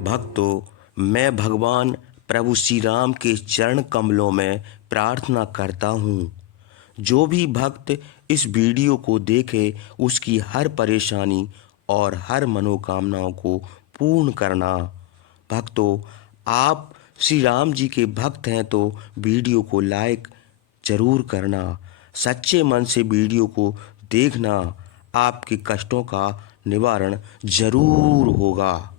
भक्तों, मैं भगवान प्रभु श्री राम के चरण कमलों में प्रार्थना करता हूँ। जो भी भक्त इस वीडियो को देखे उसकी हर परेशानी और हर मनोकामनाओं को पूर्ण करना। भक्तों, आप श्री राम जी के भक्त हैं तो वीडियो को लाइक जरूर करना। सच्चे मन से वीडियो को देखना, आपके कष्टों का निवारण जरूर होगा।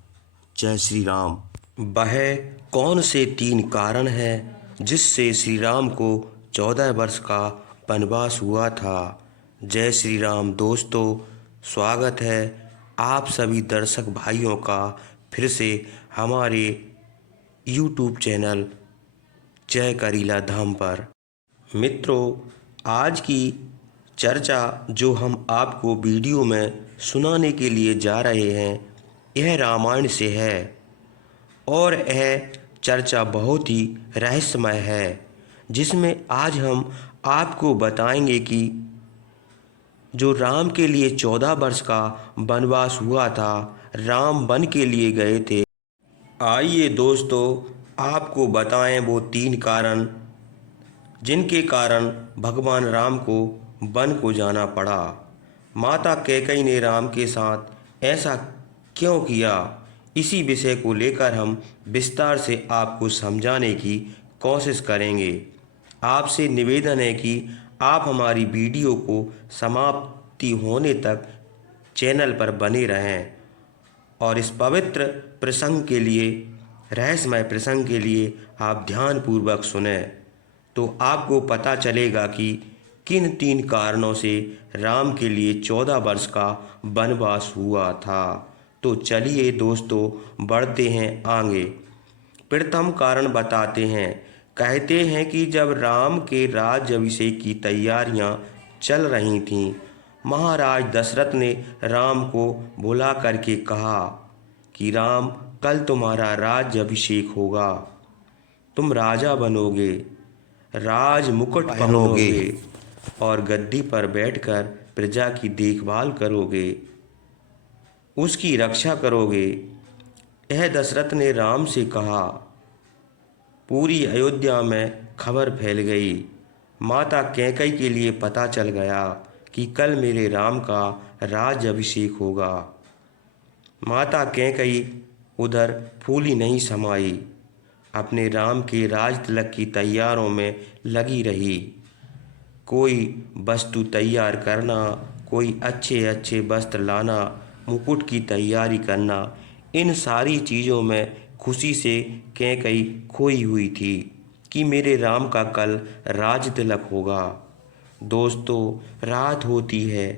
जय श्री राम। वह कौन से 3 कारण हैं जिससे श्री राम को 14 वर्ष का वनवास हुआ था? जय श्री राम दोस्तों, स्वागत है आप सभी दर्शक भाइयों का फिर से हमारे YouTube चैनल जय करीला धाम पर। मित्रों, आज की चर्चा जो हम आपको वीडियो में सुनाने के लिए जा रहे हैं, यह रामायण से है और यह चर्चा बहुत ही रहस्यमय है, जिसमें आज हम आपको बताएंगे कि जो राम के लिए 14 वर्ष का वनवास हुआ था, राम वन के लिए गए थे। आइए दोस्तों, आपको बताएं वो 3 कारण जिनके कारण भगवान राम को वन को जाना पड़ा। माता कैकेयी ने राम के साथ ऐसा क्यों किया, इसी विषय को लेकर हम विस्तार से आपको समझाने की कोशिश करेंगे। आपसे निवेदन है कि आप हमारी वीडियो को समाप्ति होने तक चैनल पर बने रहें और इस पवित्र प्रसंग के लिए, रहस्यमय प्रसंग के लिए आप ध्यानपूर्वक सुने तो आपको पता चलेगा कि किन 3 कारणों से राम के लिए 14 वर्ष का वनवास हुआ था। तो चलिए दोस्तों, बढ़ते हैं आगे। प्रथम कारण बताते हैं। कहते हैं कि जब राम के राज्याभिषेक की तैयारियां चल रही थीं, महाराज दशरथ ने राम को बुला करके कहा कि राम, कल तुम्हारा राज्याभिषेक होगा। तुम राजा बनोगे, राज मुकुट पहनोगे और गद्दी पर बैठकर प्रजा की देखभाल करोगे, उसकी रक्षा करोगे। यह दशरथ ने राम से कहा। पूरी अयोध्या में खबर फैल गई। माता कैकेयी के लिए पता चल गया कि कल मेरे राम का राज्याभिषेक होगा। माता कैकेयी उधर फूली नहीं समाई, अपने राम के राज तिलक की तैयारों में लगी रही। कोई वस्तु तैयार करना, कोई अच्छे अच्छे वस्त्र लाना, मुकुट की तैयारी करना, इन सारी चीज़ों में खुशी से कैकेयी खोई हुई थी कि मेरे राम का कल राज तिलक होगा। दोस्तों, रात होती है।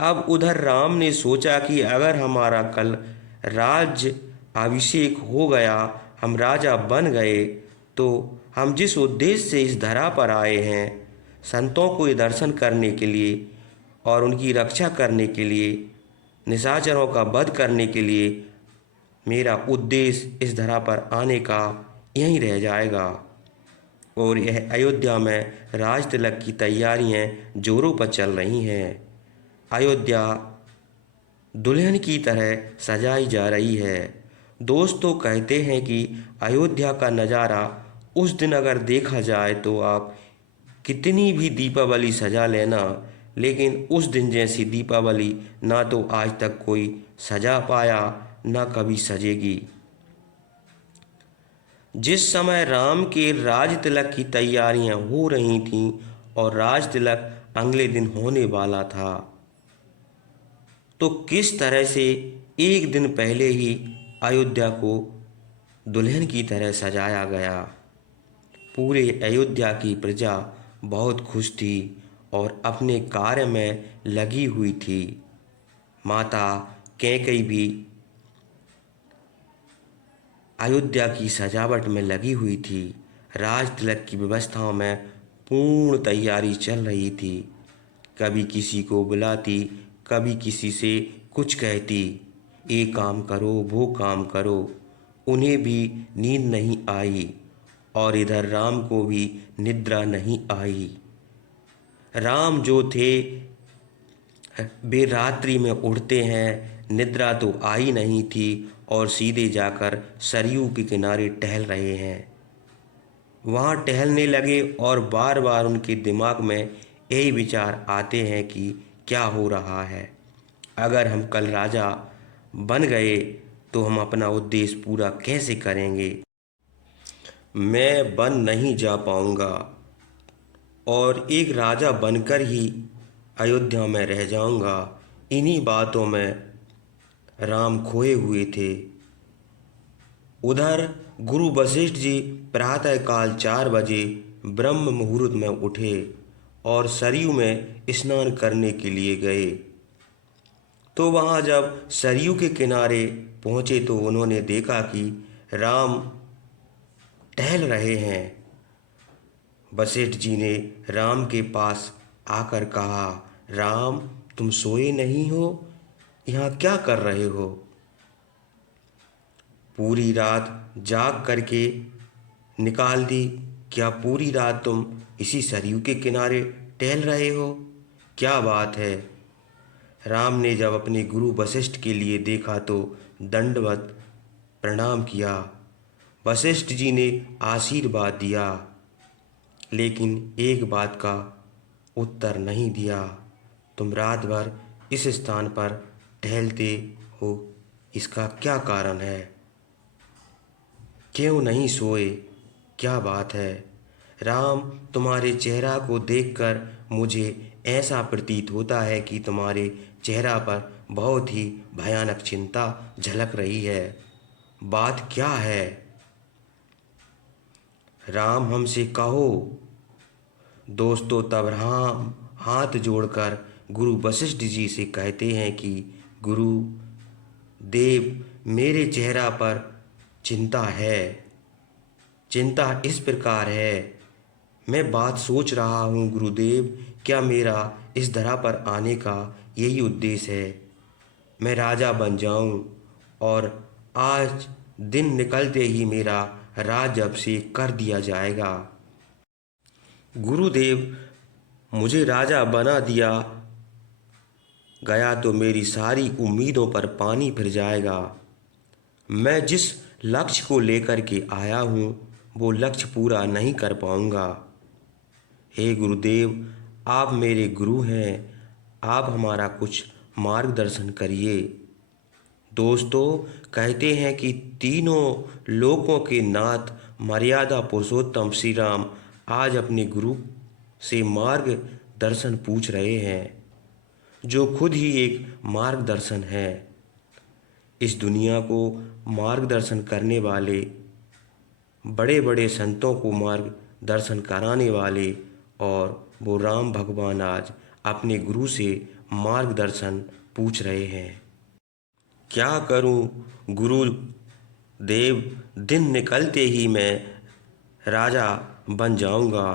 अब उधर राम ने सोचा कि अगर हमारा कल राज्य अभिषेक हो गया, हम राजा बन गए, तो हम जिस उद्देश्य से इस धरा पर आए हैं, संतों को दर्शन करने के लिए और उनकी रक्षा करने के लिए, निशाचरों का वध करने के लिए, मेरा उद्देश्य इस धरा पर आने का यहीं रह जाएगा। और यह अयोध्या में राज तिलक की तैयारियां जोरों पर चल रही हैं। अयोध्या दुल्हन की तरह सजाई जा रही है। दोस्तों, कहते हैं कि अयोध्या का नज़ारा उस दिन अगर देखा जाए तो आप कितनी भी दीपावली सजा लेना, लेकिन उस दिन जैसी दीपावली ना तो आज तक कोई सजा पाया, ना कभी सजेगी। जिस समय राम के राज तिलक की तैयारियां हो रही थीं और राज तिलक अगले दिन होने वाला था, तो किस तरह से एक दिन पहले ही अयोध्या को दुल्हन की तरह सजाया गया। पूरे अयोध्या की प्रजा बहुत खुश थी और अपने कार्य में लगी हुई थी। माता कैकेयी भी अयोध्या की सजावट में लगी हुई थी। राज तिलक की व्यवस्थाओं में पूर्ण तैयारी चल रही थी। कभी किसी को बुलाती, कभी किसी से कुछ कहती, ये काम करो, वो काम करो। उन्हें भी नींद नहीं आई और इधर राम को भी निद्रा नहीं आई। राम जो थे वे रात्रि में उड़ते हैं, निद्रा तो आई नहीं थी और सीधे जाकर सरयू के किनारे टहल रहे हैं। वहाँ टहलने लगे और बार बार उनके दिमाग में यही विचार आते हैं कि क्या हो रहा है। अगर हम कल राजा बन गए तो हम अपना उद्देश्य पूरा कैसे करेंगे। मैं बन नहीं जा पाऊंगा और एक राजा बनकर ही अयोध्या में रह जाऊंगा। इन्हीं बातों में राम खोए हुए थे। उधर गुरु वशिष्ठ जी प्रातःकाल 4 बजे ब्रह्म मुहूर्त में उठे और सरयू में स्नान करने के लिए गए। तो वहाँ जब सरयू के किनारे पहुँचे तो उन्होंने देखा कि राम टहल रहे हैं। वशिष्ठ जी ने राम के पास आकर कहा, राम तुम सोए नहीं हो, यहाँ क्या कर रहे हो। पूरी रात जाग करके निकाल दी, क्या पूरी रात तुम इसी सरयू के किनारे टहल रहे हो, क्या बात है। राम ने जब अपने गुरु वशिष्ठ के लिए देखा तो दंडवत प्रणाम किया। वशिष्ठ जी ने आशीर्वाद दिया, लेकिन एक बात का उत्तर नहीं दिया, तुम रात भर इस स्थान पर टहलते हो, इसका क्या कारण है, क्यों नहीं सोए, क्या बात है। राम तुम्हारे चेहरा को देखकर मुझे ऐसा प्रतीत होता है कि तुम्हारे चेहरा पर बहुत ही भयानक चिंता झलक रही है, बात क्या है। राम हमसे कहो। दोस्तों तब राम हाथ जोड़कर गुरु वशिष्ठ जी से कहते हैं कि गुरु देव मेरे चेहरा पर चिंता है। चिंता इस प्रकार है, मैं बात सोच रहा हूँ गुरुदेव, क्या मेरा इस धरा पर आने का यही उद्देश्य है, मैं राजा बन जाऊँ और आज दिन निकलते ही मेरा राज्याभिषेक कर दिया जाएगा। गुरुदेव मुझे राजा बना दिया गया तो मेरी सारी उम्मीदों पर पानी फिर जाएगा। मैं जिस लक्ष्य को लेकर के आया हूँ वो लक्ष्य पूरा नहीं कर पाऊँगा। हे गुरुदेव आप मेरे गुरु हैं, आप हमारा कुछ मार्गदर्शन करिए। दोस्तों कहते हैं कि तीनों लोकों के नाथ मर्यादा पुरुषोत्तम श्री राम आज अपने गुरु से मार्गदर्शन पूछ रहे हैं, जो खुद ही एक मार्गदर्शन है। इस दुनिया को मार्गदर्शन करने वाले, बड़े बड़े संतों को मार्गदर्शन कराने वाले, और वो राम भगवान आज अपने गुरु से मार्गदर्शन पूछ रहे हैं। क्या करूं गुरु देव, दिन निकलते ही मैं राजा बन जाऊंगा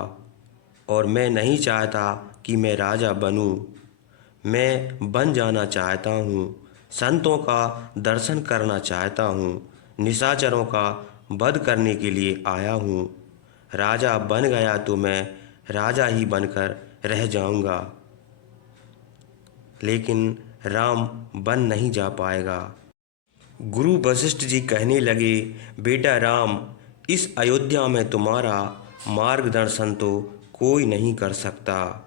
और मैं नहीं चाहता कि मैं राजा बनूं। मैं बन जाना चाहता हूँ, संतों का दर्शन करना चाहता हूँ, निशाचरों का वध करने के लिए आया हूँ। राजा बन गया तो मैं राजा ही बनकर रह जाऊंगा, लेकिन राम बन नहीं जा पाएगा। गुरु वशिष्ठ जी कहने लगे, बेटा राम इस अयोध्या में तुम्हारा मार्गदर्शन तो कोई नहीं कर सकता,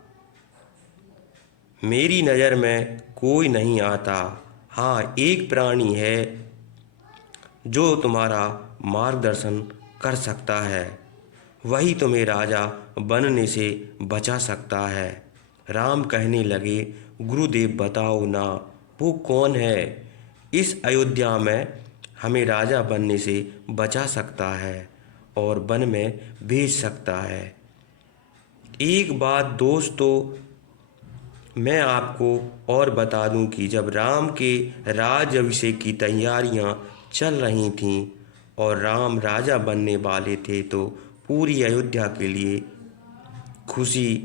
मेरी नज़र में कोई नहीं आता। हाँ एक प्राणी है जो तुम्हारा मार्गदर्शन कर सकता है, वही तुम्हें राजा बनने से बचा सकता है। राम कहने लगे, गुरुदेव बताओ ना वो कौन है इस अयोध्या में हमें राजा बनने से बचा सकता है और वन में भेज सकता है। एक बात दोस्तों मैं आपको और बता दूं कि जब राम के राज्याभिषेक की तैयारियां चल रही थीं और राम राजा बनने वाले थे तो पूरी अयोध्या के लिए खुशी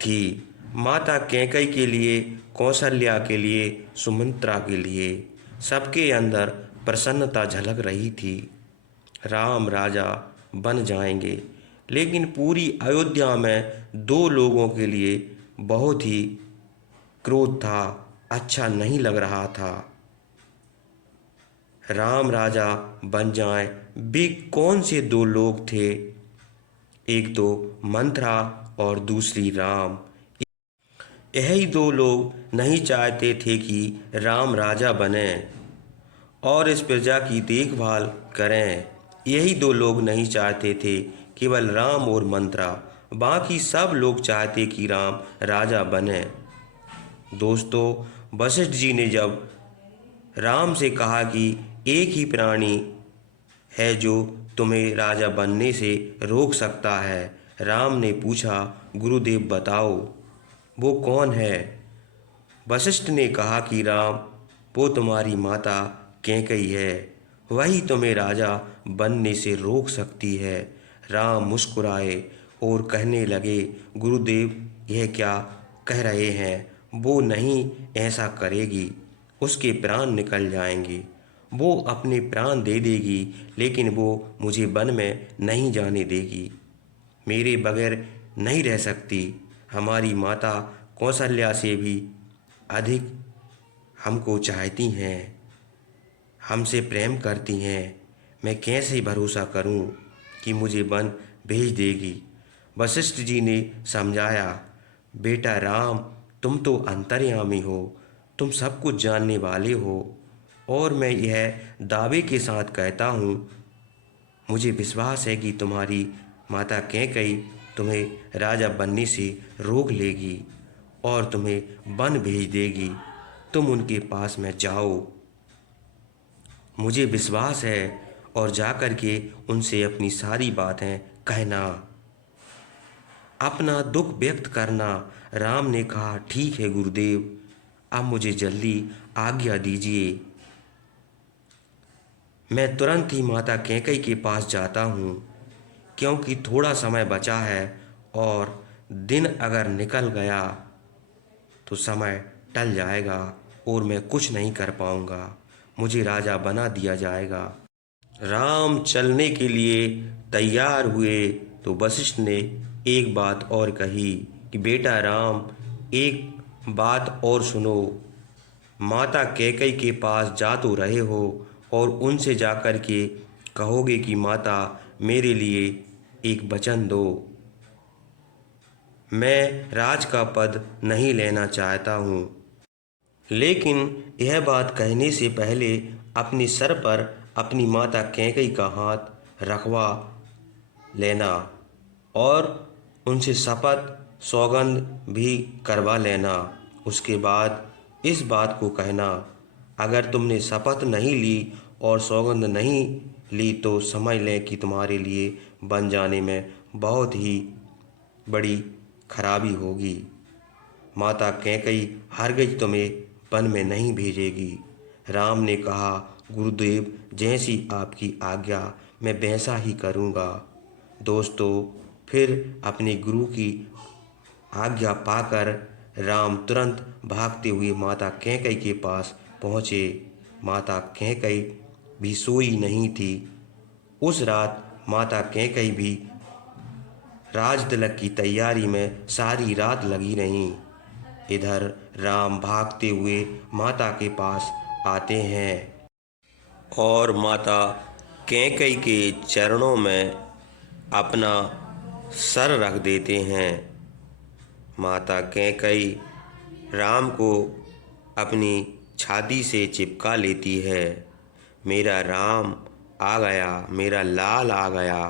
थी। माता कैकेयी के लिए, कौशल्या के लिए, सुमित्रा के लिए, सबके अंदर प्रसन्नता झलक रही थी। राम राजा बन जाएंगे, लेकिन पूरी अयोध्या में 2 लोगों के लिए बहुत ही क्रोध था, अच्छा नहीं लग रहा था। राम राजा बन जाएं, वे कौन से दो लोग थे? एक तो मंथरा और दूसरी राम। यही दो लोग नहीं चाहते थे कि राम राजा बने और इस प्रजा की देखभाल करें। यही दो लोग नहीं चाहते थे, केवल राम और मंत्रा। बाकी सब लोग चाहते कि राम राजा बने। दोस्तों, वशिष्ठ जी ने जब राम से कहा कि एक ही प्राणी है जो तुम्हें राजा बनने से रोक सकता है, राम ने पूछा, गुरुदेव बताओ वो कौन है? वशिष्ठ ने कहा कि राम, वो तुम्हारी माता कैकेयी है, वही तुम्हें राजा बनने से रोक सकती है। राम मुस्कुराए और कहने लगे, गुरुदेव यह क्या कह रहे हैं? वो नहीं ऐसा करेगी, उसके प्राण निकल जाएंगे। वो अपने प्राण दे देगी, लेकिन वो मुझे वन में नहीं जाने देगी। मेरे बगैर नहीं रह सकती। हमारी माता कौशल्या से भी अधिक हमको चाहती हैं, हमसे प्रेम करती हैं। मैं कैसे भरोसा करूं कि मुझे वन भेज देगी? वशिष्ठ जी ने समझाया, बेटा राम, तुम तो अंतर्यामी हो, तुम सब कुछ जानने वाले हो, और मैं यह दावे के साथ कहता हूँ, मुझे विश्वास है कि तुम्हारी माता कैकेयी तुम्हें राजा बनने से रोक लेगी और तुम्हें वन भेज देगी। तुम उनके पास में जाओ, मुझे विश्वास है, और जाकर के उनसे अपनी सारी बातें कहना, अपना दुख व्यक्त करना। राम ने कहा, ठीक है गुरुदेव, अब मुझे जल्दी आज्ञा दीजिए। मैं तुरंत ही माता कैकेयी के पास जाता हूँ, क्योंकि थोड़ा समय बचा है और दिन अगर निकल गया तो समय टल जाएगा और मैं कुछ नहीं कर पाऊँगा, मुझे राजा बना दिया जाएगा। राम चलने के लिए तैयार हुए तो वशिष्ठ ने एक बात और कही कि बेटा राम, एक बात और सुनो। माता कैकेयी के पास जा तो रहे हो और उनसे जाकर के कहोगे कि माता, मेरे लिए एक वचन दो। मैं राज का पद नहीं लेना चाहता हूँ, लेकिन यह बात कहने से पहले अपने सर पर अपनी माता कैकेयी का हाथ रखवा लेना और उनसे शपथ सौगंध भी करवा लेना। उसके बाद इस बात को कहना, अगर तुमने शपथ नहीं ली और सौगंध नहीं ली तो समझ लें कि तुम्हारे लिए बन जाने में बहुत ही बड़ी खराबी होगी। माता कैकेयी हरगिज तुम्हें वन में नहीं भेजेगी। राम ने कहा, गुरुदेव जैसी आपकी आज्ञा, मैं वैसा ही करूँगा। दोस्तों, फिर अपने गुरु की आज्ञा पाकर राम तुरंत भागते हुए माता कैकेयी के पास पहुँचे। माता कैकेयी भी सोई नहीं थी। उस रात माता कैकेयी भी राजतिलक की तैयारी में सारी रात लगी रहीं। इधर राम भागते हुए माता के पास आते हैं और माता कैकेयी के चरणों में अपना सर रख देते हैं। माता कैकेयी राम को अपनी छाती से चिपका लेती है। मेरा राम आ गया, मेरा लाल आ गया।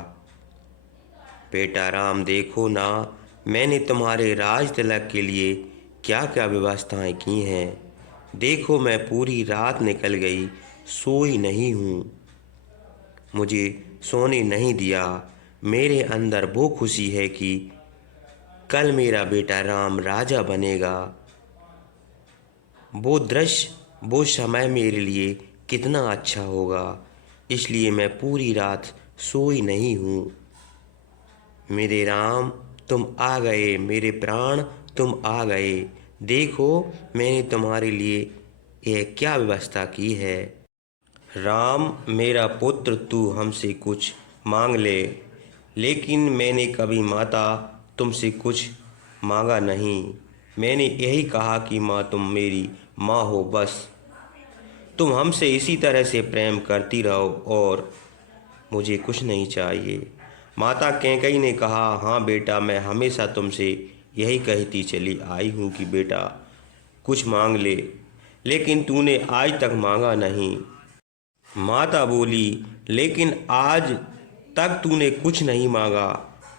बेटा राम, देखो ना, मैंने तुम्हारे राज तिलक के लिए क्या क्या व्यवस्थाएं की हैं। देखो, मैं पूरी रात निकल गई, सोई नहीं हूँ, मुझे सोने नहीं दिया। मेरे अंदर वो खुशी है कि कल मेरा बेटा राम राजा बनेगा। वो दृश्य, वो समय मेरे लिए कितना अच्छा होगा, इसलिए मैं पूरी रात सोई नहीं हूँ। मेरे राम, तुम आ गए, मेरे प्राण तुम आ गए। देखो, मैंने तुम्हारे लिए यह क्या व्यवस्था की है। राम मेरा पुत्र, तू हमसे कुछ मांग ले। लेकिन मैंने कभी माता तुमसे कुछ मांगा नहीं। मैंने यही कहा कि माँ, तुम मेरी माँ हो बस। तुम हमसे इसी तरह से प्रेम करती रहो और मुझे कुछ नहीं चाहिए। माता कैकेयी ने कहा, हाँ बेटा, मैं हमेशा तुमसे यही कहती चली आई हूँ कि बेटा कुछ मांग ले, लेकिन तूने आज तक मांगा नहीं। माता बोली, लेकिन आज तक तूने कुछ नहीं मांगा।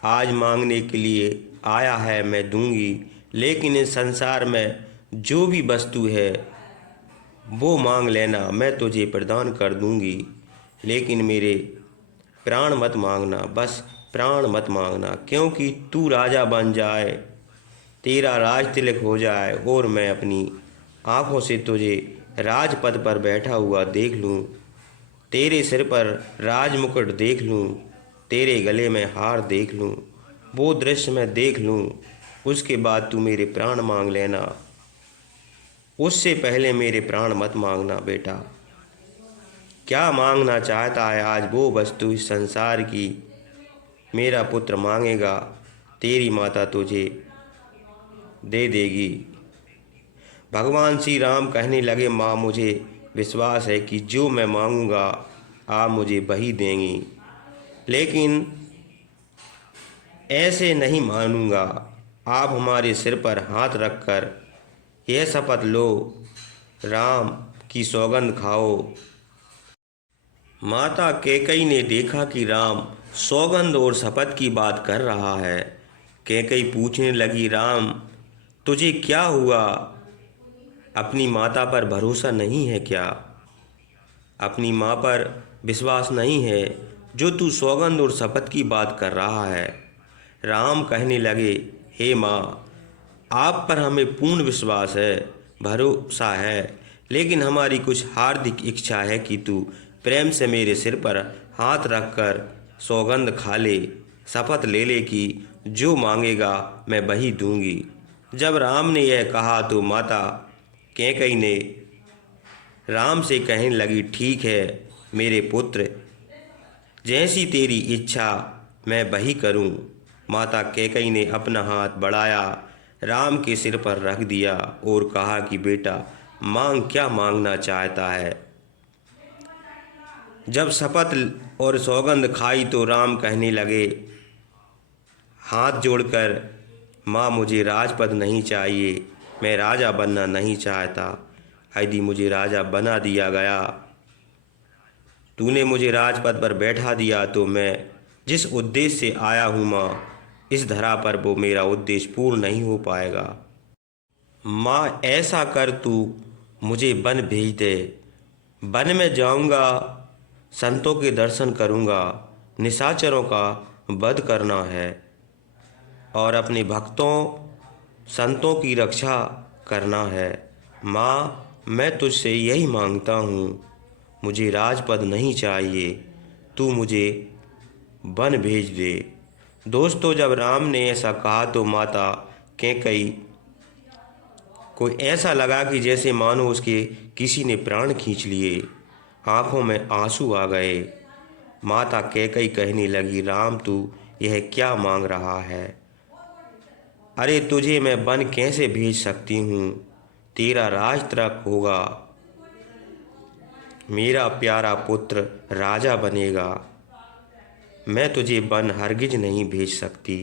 आज मांगने के लिए आया है, मैं दूंगी, लेकिन इस संसार में जो भी वस्तु है वो मांग लेना, मैं तुझे प्रदान कर दूंगी, लेकिन मेरे प्राण मत मांगना, बस प्राण मत मांगना, क्योंकि तू राजा बन जाए, तेरा राज तिलक हो जाए और मैं अपनी आंखों से तुझे राजपद पर बैठा हुआ देख लूं, तेरे सिर पर राजमुकुट देख लूं, तेरे गले में हार देख लूं, वो दृश्य मैं देख लूं, उसके बाद तू मेरे प्राण मांग लेना। उससे पहले मेरे प्राण मत मांगना बेटा। क्या मांगना चाहता है आज वो वस्तु इस संसार की, मेरा पुत्र मांगेगा, तेरी माता तुझे दे देगी। भगवान श्री राम कहने लगे, माँ मुझे विश्वास है कि जो मैं मांगूंगा आप मुझे वही देंगी, लेकिन ऐसे नहीं मानूंगा। आप हमारे सिर पर हाथ रखकर यह शपथ लो, राम की सौगंध खाओ। माता कैकेयी ने देखा कि राम सौगंध और शपथ की बात कर रहा है। कैकेयी पूछने लगी, राम तुझे क्या हुआ? अपनी माता पर भरोसा नहीं है क्या? अपनी माँ पर विश्वास नहीं है जो तू सौगंध और शपथ की बात कर रहा है? राम कहने लगे, हे माँ, आप पर हमें पूर्ण विश्वास है, भरोसा है, लेकिन हमारी कुछ हार्दिक इच्छा है कि तू प्रेम से मेरे सिर पर हाथ रखकर सौगंध खा ले, शपथ ले ले कि जो मांगेगा मैं वही दूंगी। जब राम ने यह कहा तो माता कैकेयी ने राम से कहने लगी, ठीक है मेरे पुत्र, जैसी तेरी इच्छा मैं वही करूं। माता कैकेयी ने अपना हाथ बढ़ाया, राम के सिर पर रख दिया और कहा कि बेटा मांग, क्या मांगना चाहता है? जब शपथ और सौगंध खाई तो राम कहने लगे हाथ जोड़कर, माँ मुझे राजपद नहीं चाहिए, मैं राजा बनना नहीं चाहता। यदि मुझे राजा बना दिया गया, तूने मुझे राजपद पर बैठा दिया, तो मैं जिस उद्देश्य से आया हूँ माँ इस धरा पर, वो मेरा उद्देश्य पूर्ण नहीं हो पाएगा। माँ ऐसा कर, तू मुझे वन भेज दे, वन में जाऊँगा, संतों के दर्शन करूँगा, निशाचरों का वध करना है और अपने भक्तों संतों की रक्षा करना है। माँ मैं तुझसे यही मांगता हूँ, मुझे राजपद नहीं चाहिए, तू मुझे वन भेज दे। दोस्तों, जब राम ने ऐसा कहा तो माता कैकेयी को ऐसा लगा कि जैसे मानो उसके किसी ने प्राण खींच लिए, आंखों में आंसू आ गए। माता कैकेयी कहने लगी, राम तू यह क्या मांग रहा है? अरे तुझे मैं वन कैसे भेज सकती हूँ? तेरा राज तिलक होगा, मेरा प्यारा पुत्र राजा बनेगा, मैं तुझे वन हरगिज नहीं भेज सकती।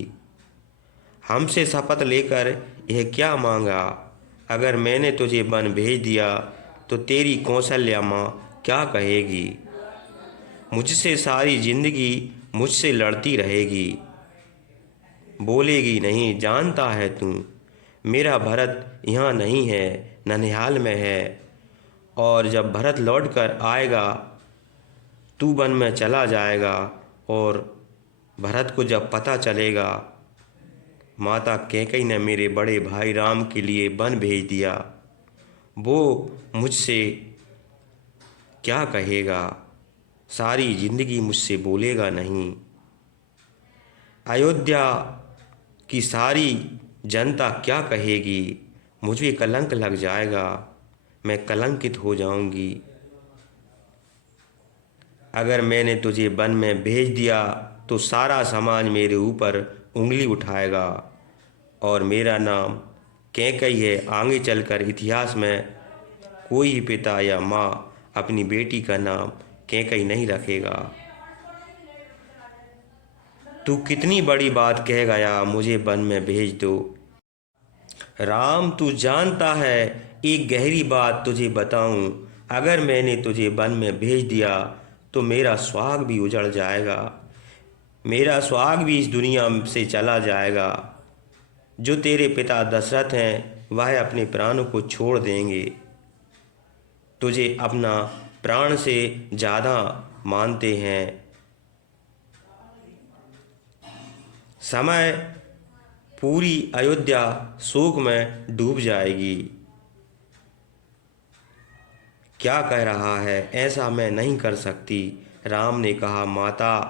हमसे शपथ लेकर यह क्या मांगा? अगर मैंने तुझे वन भेज दिया तो तेरी कौशल्या माँ क्या कहेगी? मुझसे सारी जिंदगी मुझसे लड़ती रहेगी, बोलेगी नहीं, जानता है तू मेरा भरत यहाँ नहीं है, ननिहाल में है, और जब भरत लौट कर आएगा तू वन में चला जाएगा और भरत को जब पता चलेगा माता कैकेयी ने मेरे बड़े भाई राम के लिए वन भेज दिया, वो मुझसे क्या कहेगा? सारी जिंदगी मुझसे बोलेगा नहीं। अयोध्या की सारी जनता क्या कहेगी? मुझे कलंक लग जाएगा, मैं कलंकित हो जाऊंगी। अगर मैंने तुझे वन में भेज दिया तो सारा समाज मेरे ऊपर उंगली उठाएगा और मेरा नाम कैकेयी है। आगे चलकर इतिहास में कोई पिता या माँ अपनी बेटी का नाम कैकई नहीं रखेगा। तू कितनी बड़ी कह गया, मुझे वन में भेज दो। राम, तू जानता है एक गहरी बात तुझे बताऊं, अगर मैंने तुझे वन में भेज दिया तो मेरा सुहाग भी उजड़ जाएगा, मेरा सुहाग भी इस दुनिया से चला जाएगा। जो तेरे पिता दशरथ हैं वह अपने प्राणों को छोड़ देंगे, तुझे अपना प्राण से ज़्यादा मानते हैं। समय पूरी अयोध्या शोक में डूब जाएगी। क्या कह रहा है, ऐसा मैं नहीं कर सकती। राम ने कहा, माता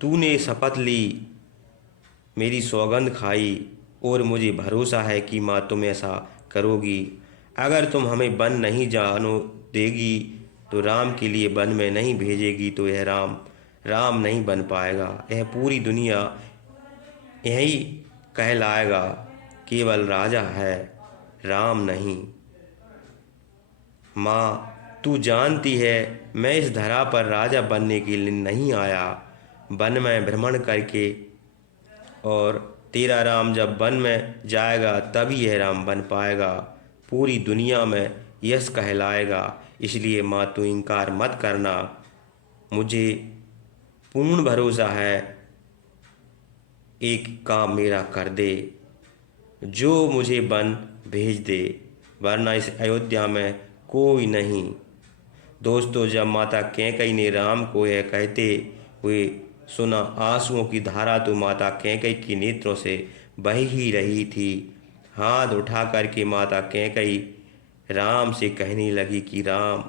तूने शपथ ली, मेरी सौगंध खाई और मुझे भरोसा है कि माँ तुम ऐसा करोगी। अगर तुम हमें वन नहीं जानो देगी तो राम के लिए वन में नहीं भेजेगी तो यह राम नहीं बन पाएगा। यह पूरी दुनिया यही कहलाएगा, केवल राजा है, राम नहीं। माँ, तू जानती है मैं इस धरा पर राजा बनने के लिए नहीं आया, वन में भ्रमण करके, और तेरा राम जब वन में जाएगा तभी यह राम बन पाएगा, पूरी दुनिया में यश कहलाएगा। इसलिए माँ तू इनकार मत करना, मुझे पूर्ण भरोसा है, एक काम मेरा कर दे, जो मुझे वन भेज दे, वरना इस अयोध्या में कोई नहीं। दोस्तों, जब माता कैकई ने राम को यह कहते हुए सुना, आंसुओं की धारा तो माता कैकई के नेत्रों से बह ही रही थी। हाथ उठा करके माता कैकई राम से कहने लगी कि राम,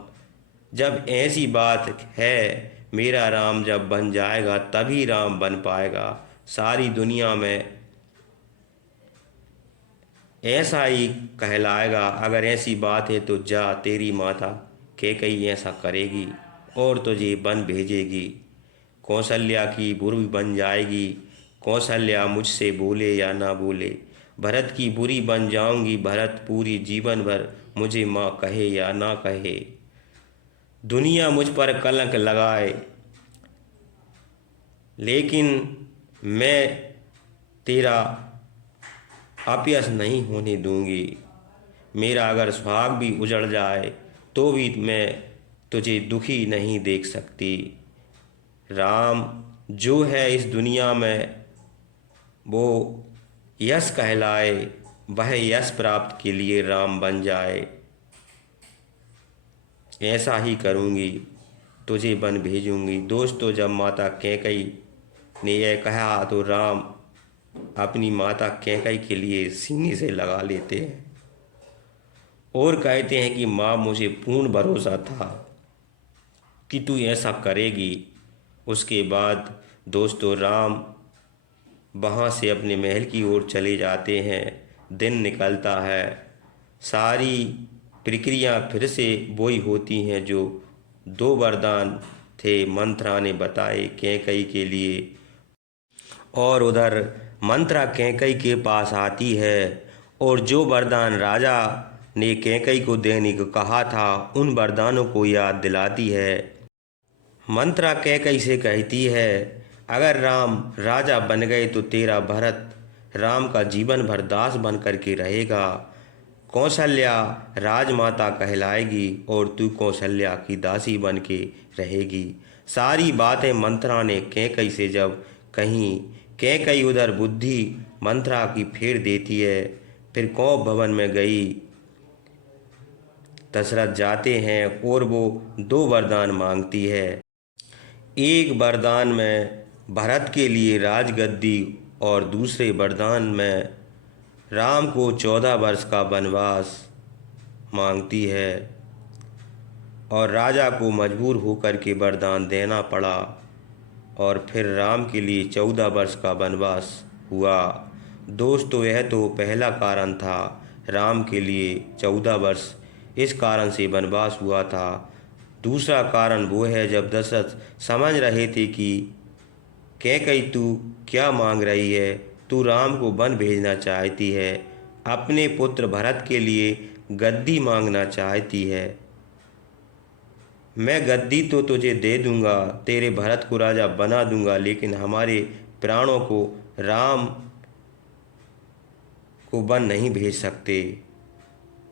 जब ऐसी बात है, मेरा राम जब बन जाएगा तभी राम बन पाएगा, सारी दुनिया में ऐसा ही कहलाएगा। अगर ऐसी बात है तो जा, तेरी माता कैकई ऐसा करेगी और तुझे वन भेजेगी, कौशल्या की बुरी बन जाएगी। कौशल्या मुझसे बोले या ना बोले, भरत की बुरी बन जाऊंगी, भरत पूरी जीवन भर मुझे माँ कहे या ना कहे, दुनिया मुझ पर कलंक लगाए, लेकिन मैं तेरा अपयश नहीं होने दूंगी। मेरा अगर सुहाग भी उजड़ जाए तो भी मैं तुझे दुखी नहीं देख सकती। राम जो है इस दुनिया में वो यश कहलाए, वह यश प्राप्त के लिए राम बन जाए, ऐसा ही करूँगी, तुझे वन भेजूंगी। दोस्तों, जब माता कैकई ने यह कहा तो राम अपनी माता कैकई के लिए सीने से लगा लेते हैं और कहते हैं कि माँ, मुझे पूर्ण भरोसा था कि तू ऐसा करेगी। उसके बाद दोस्तों, राम वहाँ से अपने महल की ओर चले जाते हैं। दिन निकलता है, सारी प्रक्रिया फिर से वही होती हैं जो दो वरदान थे मंत्रा ने बताए कैकई के लिए। और उधर मंत्रा कैकई के पास आती है और जो वरदान राजा ने कैकई को देने को कहा था उन वरदानों को याद दिलाती है। मंत्रा कैकई से कहती है, अगर राम राजा बन गए तो तेरा भरत राम का जीवन भर दास बन करके रहेगा, कौशल्या राजमाता कहलाएगी और तू कौशल्या की दासी बन के रहेगी। सारी बातें मंत्रा ने कैकई से जब कहीं, कैकई उधर बुद्धि मंत्रा की फेर देती है। फिर कौप भवन में गई, दशरथ जाते हैं और वो दो वरदान मांगती है। एक वरदान में भरत के लिए राजगद्दी और दूसरे वरदान में राम को 14 वर्ष का वनवास मांगती है और राजा को मजबूर होकर के वरदान देना पड़ा और फिर राम के लिए 14 वर्ष का वनवास हुआ। दोस्तों, यह तो पहला कारण था, राम के लिए 14 वर्ष इस कारण से वनवास हुआ था। दूसरा कारण वो है जब दशरथ समझ रहे थे कि कैकई तू क्या मांग रही है, तू राम को वन भेजना चाहती है, अपने पुत्र भरत के लिए गद्दी मांगना चाहती है, मैं गद्दी तो तुझे दे दूंगा, तेरे भरत को राजा बना दूंगा, लेकिन हमारे प्राणों को राम को वन नहीं भेज सकते।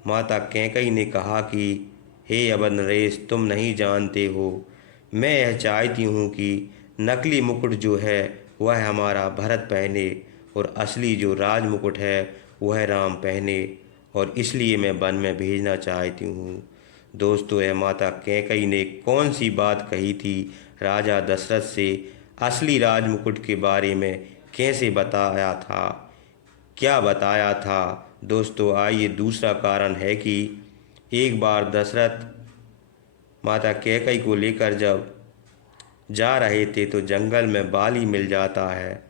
माता कैकई ने कहा कि हे अवध नरेश, तुम नहीं जानते हो, मैं यह चाहती हूँ कि नकली मुकुट जो है वह हमारा भरत पहने और असली जो राज मुकुट है वह राम पहने, और इसलिए मैं वन में भेजना चाहती हूँ। दोस्तों, यह माता कैकई ने कौन सी बात कही थी राजा दशरथ से, असली राज मुकुट के बारे में कैसे बताया था, क्या बताया था? दोस्तों, आइए, दूसरा कारण है कि एक बार दशरथ माता कैकई को लेकर जब जा रहे थे तो जंगल में बाली मिल जाता है।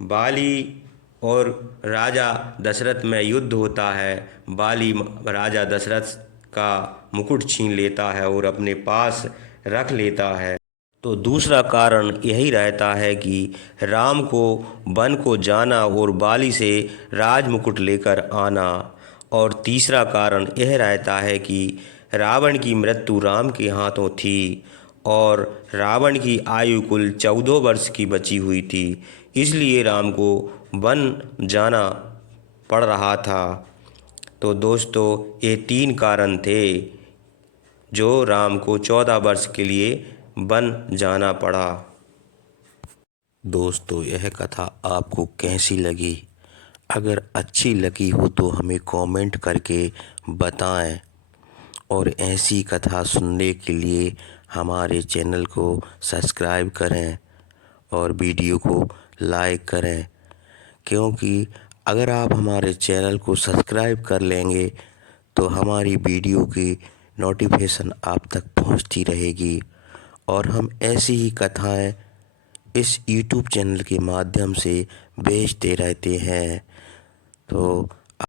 बाली और राजा दशरथ में युद्ध होता है। बाली राजा दशरथ का मुकुट छीन लेता है और अपने पास रख लेता है। तो दूसरा कारण यही रहता है कि राम को वन को जाना और बाली से राज मुकुट लेकर आना। और तीसरा कारण यह रहता है कि रावण की मृत्यु राम के हाथों थी और रावण की आयु कुल 14 वर्ष की बची हुई थी, इसलिए राम को वन जाना पड़ रहा था। तो दोस्तों, ये 3 कारण थे जो राम को 14 वर्ष के लिए वन जाना पड़ा। दोस्तों, यह कथा आपको कैसी लगी? अगर अच्छी लगी हो तो हमें कमेंट करके बताएं, और ऐसी कथा सुनने के लिए हमारे चैनल को सब्सक्राइब करें और वीडियो को लाइक करें, क्योंकि अगर आप हमारे चैनल को सब्सक्राइब कर लेंगे तो हमारी वीडियो की नोटिफिकेशन आप तक पहुंचती रहेगी, और हम ऐसी ही कथाएं इस YouTube चैनल के माध्यम से भेजते रहते हैं। तो